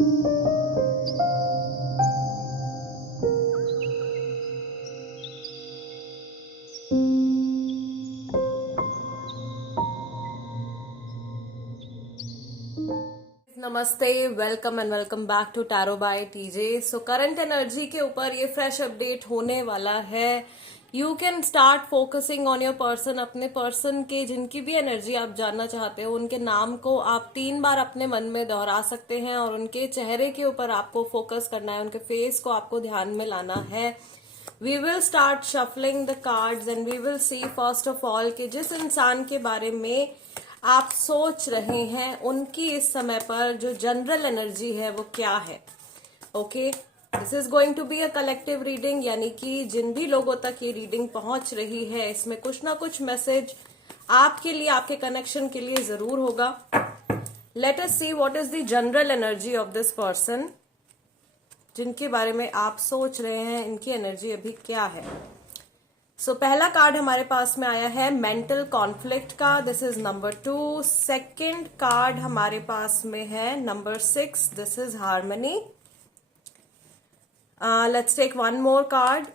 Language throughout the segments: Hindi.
नमस्ते, welcome and welcome back to tarot by TJ. So current energy के ऊपर ये फ्रेश अपडेट होने वाला है। You can start focusing on your person. अपने पर्सन के जिनकी भी एनर्जी आप जानना चाहते हो उनके नाम को आप 3 बार अपने मन में दोहरा सकते हैं और उनके चेहरे के ऊपर आपको फोकस करना है, उनके फेस को आपको ध्यान में लाना है। We will start shuffling the cards and we will see first of all कि जिस इंसान के बारे में आप सोच रहे हैं उनकी इस समय पर जो जनरल एनर्जी है वो क्या है। Okay, this is going to be a collective reading, यानी कि जिन भी लोगों तक ये रीडिंग पहुंच रही है इसमें कुछ ना कुछ मैसेज आपके लिए, आपके कनेक्शन के लिए जरूर होगा। Late us see what is the general energy of this person जिनके बारे में आप सोच रहे हैं, इनकी एनर्जी अभी क्या है। पहला कार्ड हमारे पास में आया है मेंटल कॉन्फ्लिक्ट का, this is number 2। Second card हमारे पास में है number 6, this is harmony. Let's take one more card.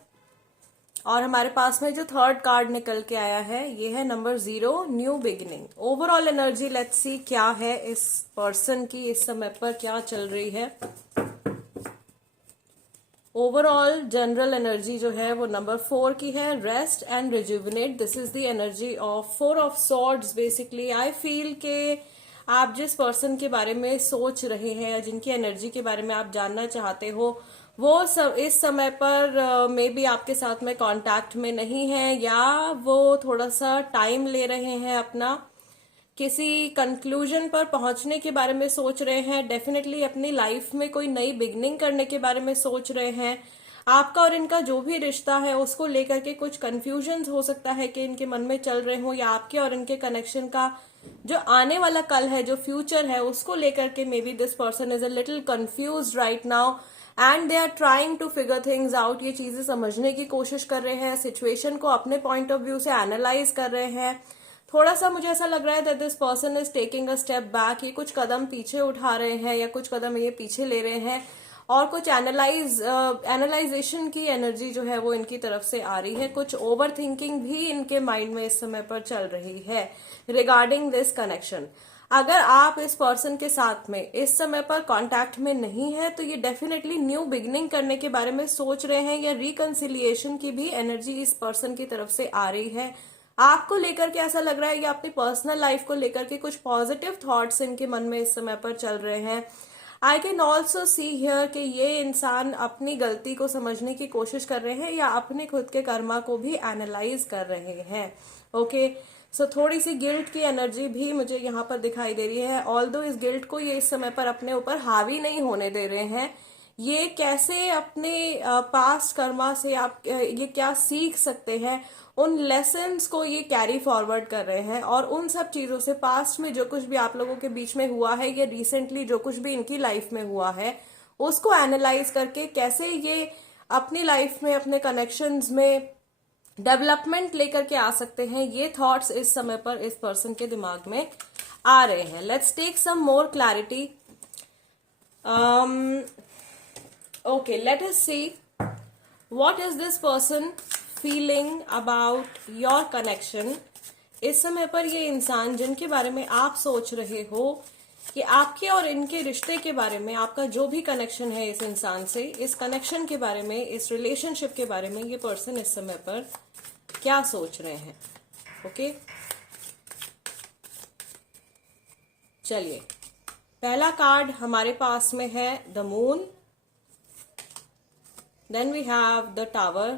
और हमारे पास में जो थर्ड कार्ड निकल के आया है ये है number 0, new beginning. Overall energy let's see क्या है इस पर्सन की, इस समय पर क्या चल रही है। ओवरऑल जनरल एनर्जी जो है वो नंबर 4 की है, rest and rejuvenate. This is the energy of 4 of swords. Basically I feel के आप जिस पर्सन के बारे में सोच रहे हैं या जिनकी एनर्जी के बारे में आप जानना चाहते हो वो इस समय पर मे बी आपके साथ में कांटेक्ट में नहीं है, या वो थोड़ा सा टाइम ले रहे हैं अपना किसी कंक्लूजन पर पहुंचने के बारे में सोच रहे हैं। डेफिनेटली अपनी लाइफ में कोई नई बिगनिंग करने के बारे में सोच रहे हैं। आपका और इनका जो भी रिश्ता है उसको लेकर के कुछ कंफ्यूजन हो सकता है कि इनके मन में चल रहे हो, या आपके और इनके कनेक्शन का जो आने वाला कल है, जो फ्यूचर है, उसको लेकर के maybe this person is a little confuse right now and they are trying to figure things out. ये चीजें समझने की कोशिश कर रहे हैं, सिचुएशन को अपने पॉइंट ऑफ व्यू से एनालाइज कर रहे हैं। थोड़ा सा मुझे ऐसा लग रहा है that this person is taking a step back. ये कुछ कदम पीछे उठा रहे हैं या कुछ कदम ये पीछे ले रहे हैं और कुछ एनालाइजेशन की एनर्जी जो है वो इनकी तरफ से आ रही है। कुछ ओवर थिंकिंग भी इनके माइंड में इस समय पर चल रही है रिगार्डिंग दिस कनेक्शन। अगर आप इस पर्सन के साथ में इस समय पर कांटेक्ट में नहीं है तो ये डेफिनेटली न्यू बिगनिंग करने के बारे में सोच रहे हैं, या रिकंसिलिएशन की भी एनर्जी इस पर्सन की तरफ से आ रही है। आपको लेकर के ऐसा लग रहा है कि अपनी पर्सनल लाइफ को लेकर के कुछ पॉजिटिव थॉट्स इनके मन में इस समय पर चल रहे हैं। I can also see here कि ये इंसान अपनी गलती को समझने की कोशिश कर रहे हैं या अपने खुद के कर्मा को भी एनालाइज कर रहे हैं। ओके, सो थोड़ी सी गिल्ट की एनर्जी भी मुझे यहाँ पर दिखाई दे रही है। ऑल्दो इस गिल्ट को ये इस समय पर अपने ऊपर हावी नहीं होने दे रहे हैं। ये कैसे अपने पास्ट कर्मा से आप ये क्या सीख सकते हैं, उन लेसन्स को ये कैरी फॉरवर्ड कर रहे हैं और उन सब चीजों से पास्ट में जो कुछ भी आप लोगों के बीच में हुआ है या रिसेंटली जो कुछ भी इनकी लाइफ में हुआ है उसको एनालाइज करके कैसे ये अपनी लाइफ में, अपने कनेक्शंस में डेवलपमेंट लेकर के आ सकते हैं, ये थॉट्स इस समय पर इस पर्सन के दिमाग में आ रहे हैं। Let's take some more clarity. Okay, let us see what is this person feeling about your connection. इस समय पर ये इंसान जिनके बारे में आप सोच रहे हो कि आपके और इनके रिश्ते के बारे में, आपका जो भी कनेक्शन है इस इंसान से, इस कनेक्शन के बारे में, इस रिलेशनशिप के बारे में ये पर्सन इस समय पर क्या सोच रहे हैं। ओके, चलिए, पहला कार्ड हमारे पास में है the moon, then we have the tower,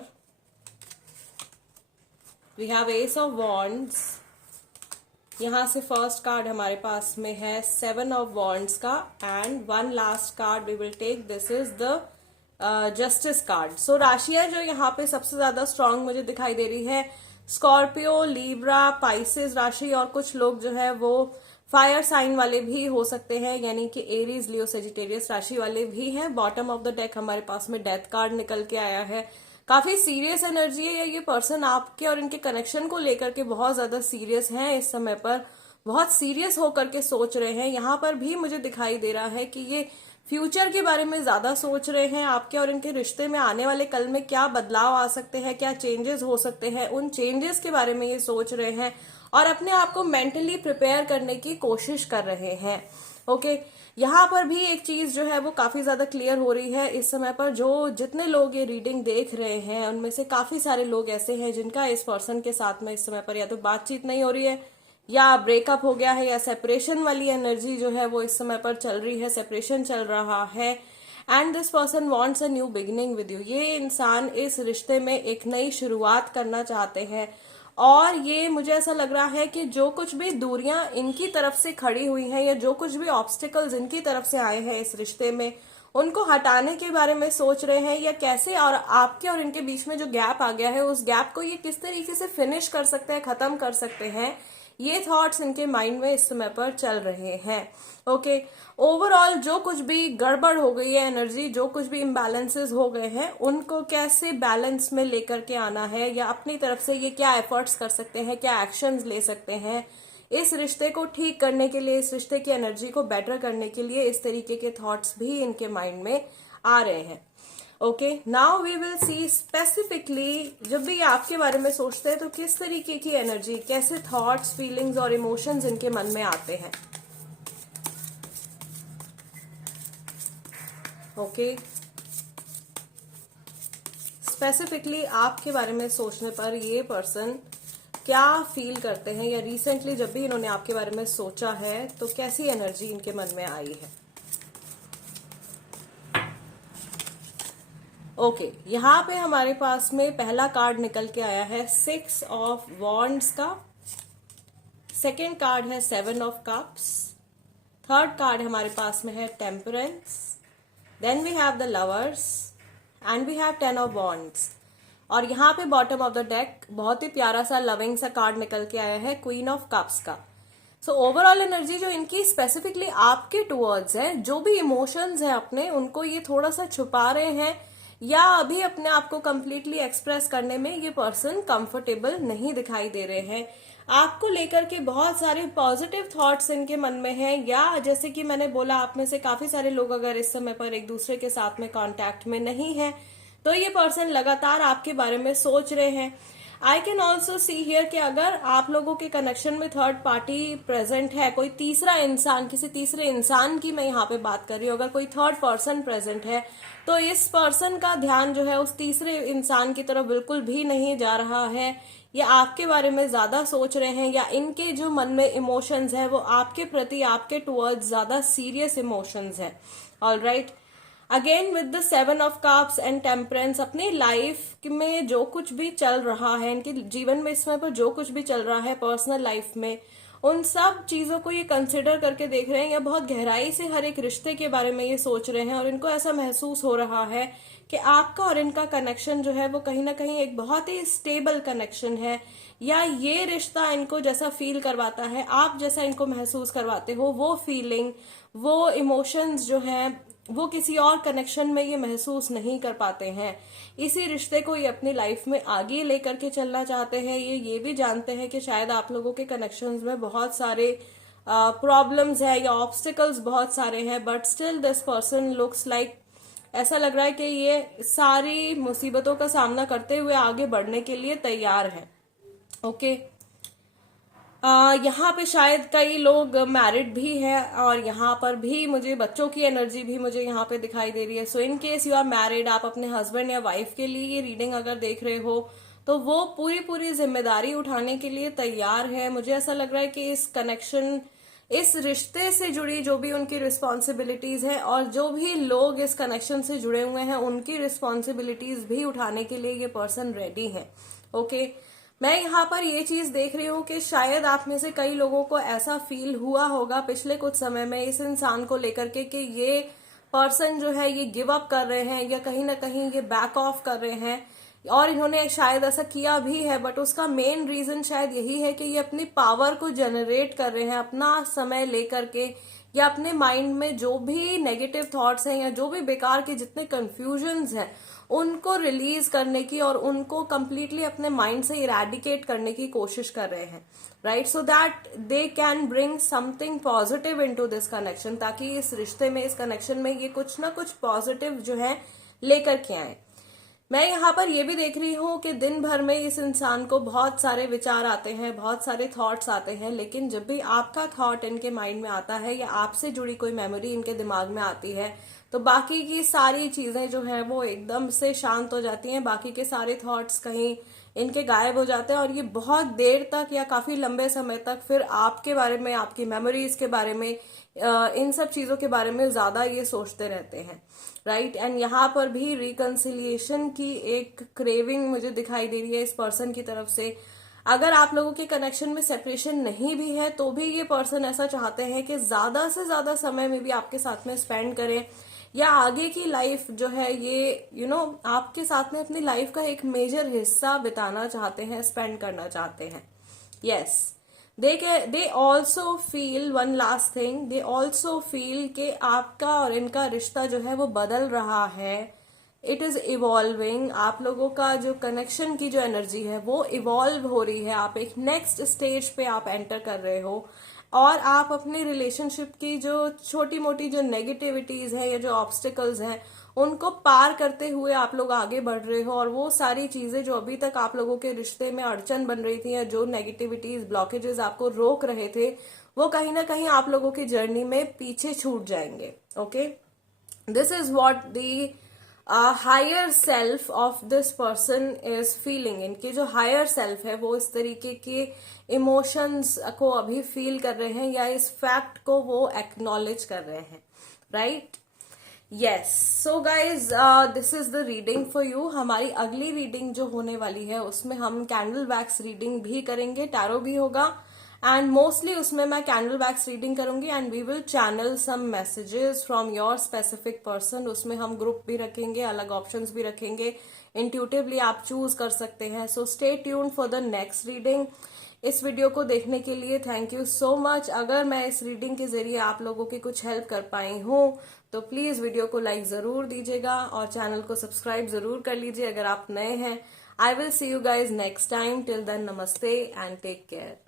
we have ace of wands. यहां से फर्स्ट कार्ड हमारे पास में है 7 ऑफ वॉन्ड्स का, and one last card we will take, this is the justice card. So राशियां जो यहाँ पे सबसे ज्यादा स्ट्रांग मुझे दिखाई दे रही है, स्कॉर्पियो, लीब्रा, पाइसेस राशि, और कुछ लोग जो है वो फायर साइन वाले भी हो सकते हैं, यानी कि एरीज, लियो, सेजिटेरियस राशि वाले भी हैं। बॉटम ऑफ द डेक हमारे पास में डेथ कार्ड निकल के आया है। काफी सीरियस एनर्जी है, या ये पर्सन आपके और इनके कनेक्शन को लेकर के बहुत ज्यादा सीरियस हैं इस समय पर, बहुत सीरियस होकर के सोच रहे हैं। यहाँ पर भी मुझे दिखाई दे रहा है कि ये फ्यूचर के बारे में ज्यादा सोच रहे हैं। आपके और इनके रिश्ते में आने वाले कल में क्या बदलाव आ सकते हैं, क्या चेंजेस हो सकते हैं, उन चेंजेस के बारे में ये सोच रहे हैं और अपने आप को मेंटली प्रिपेयर करने की कोशिश कर रहे हैं। ओके, यहाँ पर भी एक चीज जो है वो काफी ज्यादा क्लियर हो रही है इस समय पर। जो जितने लोग ये रीडिंग देख रहे हैं उनमें से काफी सारे लोग ऐसे हैं जिनका इस पर्सन के साथ में इस समय पर या तो बातचीत नहीं हो रही है, या ब्रेकअप हो गया है, या सेपरेशन वाली एनर्जी जो है वो इस समय पर चल रही है, सेपरेशन चल रहा है। And this person wants a new beginning with you. ये इंसान इस रिश्ते में एक नई शुरुआत करना चाहते हैं और ये मुझे ऐसा लग रहा है कि जो कुछ भी दूरियां इनकी तरफ से खड़ी हुई हैं या जो कुछ भी ऑब्स्टिकल्स इनकी तरफ से आए हैं इस रिश्ते में, उनको हटाने के बारे में सोच रहे हैं, या कैसे और आपके और इनके बीच में जो गैप आ गया है उस गैप को ये किस तरीके से फिनिश कर सकते हैं, खत्म कर सकते हैं। ये थॉट्स इनके माइंड में इस समय पर चल रहे हैं। ओके, ओवरऑल जो कुछ भी गड़बड़ हो गई है एनर्जी, जो कुछ भी इम्बैलेंसेस हो गए हैं, उनको कैसे बैलेंस में लेकर के आना है, या अपनी तरफ से ये क्या एफर्ट्स कर सकते हैं, क्या एक्शंस ले सकते हैं इस रिश्ते को ठीक करने के लिए, इस रिश्ते की एनर्जी को बेटर करने के लिए। इस तरीके के थॉट्स भी इनके माइंड में आ रहे हैं। Okay, now we will see specifically जब भी आपके बारे में सोचते हैं तो किस तरीके की एनर्जी, कैसे थॉट्स, फीलिंग्स और इमोशंस इनके मन में आते हैं। ओके, स्पेसिफिकली आपके बारे में सोचने पर ये पर्सन क्या फील करते हैं, या रिसेंटली जब भी इन्होंने आपके बारे में सोचा है तो कैसी एनर्जी इनके मन में आई है। ओके, यहाँ पे हमारे पास में पहला कार्ड निकल के आया है 6 ऑफ वॉन्ड्स का, सेकेंड कार्ड है 7 ऑफ कप्स, थर्ड कार्ड हमारे पास में है temperance, then we have the lovers and we have 10 of wands. और यहाँ पे बॉटम ऑफ द डेक बहुत ही प्यारा सा लविंग सा कार्ड निकल के आया है क्वीन ऑफ कप्स का। सो ओवरऑल एनर्जी जो इनकी स्पेसिफिकली आपके टूवर्ड्स है, जो भी इमोशंस हैं अपने, उनको ये थोड़ा सा छुपा रहे हैं या अभी अपने आप को कंप्लीटली एक्सप्रेस करने में ये पर्सन कंफर्टेबल नहीं दिखाई दे रहे हैं। आपको लेकर के बहुत सारे पॉजिटिव थॉट्स इनके मन में हैं, या जैसे कि मैंने बोला आप में से काफी सारे लोग अगर इस समय पर एक दूसरे के साथ में कांटेक्ट में नहीं है तो ये पर्सन लगातार आपके बारे में सोच रहे हैं। I can also see here कि अगर आप लोगों के कनेक्शन में थर्ड पार्टी प्रेजेंट है, कोई तीसरा इंसान, किसी तीसरे इंसान की मैं यहाँ पे बात कर रही हूँ, अगर कोई थर्ड पर्सन प्रेजेंट है तो इस पर्सन का ध्यान जो है उस तीसरे इंसान की तरफ बिल्कुल भी नहीं जा रहा है। ये आपके बारे में ज्यादा सोच रहे हैं, या इनके जो मन में इमोशंस है वो आपके प्रति, आपके टुवर्ड्स ज्यादा सीरियस इमोशंस है। Alright, again with the 7 of cups and temperance, अपनी लाइफ में जो कुछ भी चल रहा है, इनके जीवन में इस समय पर जो कुछ भी चल रहा है पर्सनल लाइफ में, उन सब चीजों को ये कंसिडर करके देख रहे हैं, या बहुत गहराई से हर एक रिश्ते के बारे में ये सोच रहे हैं। और इनको ऐसा महसूस हो रहा है कि आपका और इनका कनेक्शन जो है वो कहीं ना कहीं एक बहुत ही स्टेबल कनेक्शन है, या ये रिश्ता इनको जैसा फील करवाता है, आप जैसा इनको महसूस करवाते हो, वो फीलिंग, वो इमोशंस जो हैं वो किसी और कनेक्शन में ये महसूस नहीं कर पाते हैं। इसी रिश्ते को ये अपनी लाइफ में आगे लेकर के चलना चाहते हैं। ये भी जानते हैं कि शायद आप लोगों के कनेक्शंस में बहुत सारे प्रॉब्लम्स है या ऑब्स्टिकल्स बहुत सारे हैं, but still this person looks like, ऐसा लग रहा है कि ये सारी मुसीबतों का सामना करते हुए आगे बढ़ने के लिए तैयार है। ओके, यहाँ पे शायद कई लोग मैरिड भी हैं और यहाँ पर भी मुझे बच्चों की एनर्जी भी मुझे यहाँ पे दिखाई दे रही है। So in case you are married, आप अपने हस्बैंड या वाइफ के लिए ये रीडिंग अगर देख रहे हो तो वो पूरी जिम्मेदारी उठाने के लिए तैयार है। मुझे ऐसा लग रहा है कि इस कनेक्शन, इस रिश्ते से जुड़ी जो भी उनकी रिस्पॉन्सिबिलिटीज है और जो भी लोग इस कनेक्शन से जुड़े हुए हैं उनकी रिस्पॉन्सिबिलिटीज भी उठाने के लिए ये पर्सन रेडी है। ओके, मैं यहाँ पर ये चीज देख रही हूँ कि शायद आप में से कई लोगों को ऐसा फील हुआ होगा पिछले कुछ समय में इस इंसान को लेकर के कि ये पर्सन जो है ये गिव अप कर रहे हैं, या कहीं ना कहीं ये बैक ऑफ कर रहे हैं, और इन्होंने शायद ऐसा किया भी है, बट उसका मेन रीजन शायद यही है कि ये अपनी पावर को जनरेट कर रहे हैं अपना समय लेकर के, या अपने माइंड में जो भी नेगेटिव थॉट्स हैं या जो भी बेकार के जितने कंफ्यूजन्स हैं उनको रिलीज करने की और उनको कंप्लीटली अपने माइंड से इरेडिकेट करने की कोशिश कर रहे हैं, right? So that they can bring something positive into this connection, ताकि इस रिश्ते में, इस कनेक्शन में ये कुछ ना कुछ पॉजिटिव जो है लेकर के आए। मैं यहाँ पर ये भी देख रही हूँ कि दिन भर में इस इंसान को बहुत सारे विचार आते हैं, बहुत सारे थॉट्स आते हैं, लेकिन जब भी आपका थॉट इनके माइंड में आता है या आपसे जुड़ी कोई मेमोरी इनके दिमाग में आती है तो बाकी की सारी चीजें जो है वो एकदम से शांत हो जाती हैं, बाकी के सारे थॉट्स कहीं इनके गायब हो जाते हैं और ये बहुत देर तक या काफी लंबे समय तक फिर आपके बारे में, आपकी मेमोरीज के बारे में, इन सब चीजों के बारे में ज्यादा ये सोचते रहते हैं, राइट? एंड यहाँ पर भी रिकंसिलिएशन की एक क्रेविंग मुझे दिखाई दे रही है इस पर्सन की तरफ से। अगर आप लोगों के कनेक्शन में सेपरेशन नहीं भी है तो भी ये पर्सन ऐसा चाहते हैं कि ज्यादा से ज्यादा समय में भी आपके साथ में स्पेंड करें, या आगे की लाइफ जो है ये आपके साथ में अपनी लाइफ का एक मेजर हिस्सा बिताना चाहते हैं, स्पेंड करना चाहते हैं। Yes, they also feel one last thing, they also feel कि आपका और इनका रिश्ता जो है वो बदल रहा है, इट इज इवॉल्विंग। आप लोगों का जो कनेक्शन की जो एनर्जी है वो इवॉल्व हो रही है, आप एक नेक्स्ट स्टेज पे आप एंटर कर रहे हो और आप अपनी रिलेशनशिप की जो छोटी मोटी जो नेगेटिविटीज है या जो ऑब्स्टिकल्स हैं उनको पार करते हुए आप लोग आगे बढ़ रहे हो, और वो सारी चीजें जो अभी तक आप लोगों के रिश्ते में अड़चन बन रही थी या जो नेगेटिविटीज, ब्लॉकेजेस आपको रोक रहे थे, वो कहीं ना कहीं आप लोगों की जर्नी में पीछे छूट जाएंगे। Okay, this is what the higher self of this person is feeling. इनके जो हायर सेल्फ है वो इस तरीके के इमोशंस को अभी फील कर रहे हैं या इस फैक्ट को वो एक्नॉलेज कर रहे हैं, right? Yes, so guys, this is the reading for you. हमारी अगली रीडिंग जो होने वाली है उसमें हम कैंडल वैक्स रीडिंग भी करेंगे, टैरो भी होगा, एंड मोस्टली उसमें मैं कैंडल वैक्स रीडिंग करूंगी and we will channel some messages from your specific person. उसमें हम ग्रुप भी रखेंगे, अलग ऑप्शंस भी रखेंगे, इंट्यूटिवली आप चूज कर सकते हैं। So stay tuned for the next reading. इस वीडियो को देखने के लिए थैंक यू सो मच। अगर मैं इस रीडिंग के जरिए आप लोगों की कुछ हेल्प कर पाई हूँ तो प्लीज वीडियो को लाइक जरूर दीजिएगा और चैनल को सब्सक्राइब जरूर कर लीजिए अगर आप नए हैं। I will see you guys next time. Till then, नमस्ते एंड टेक केयर।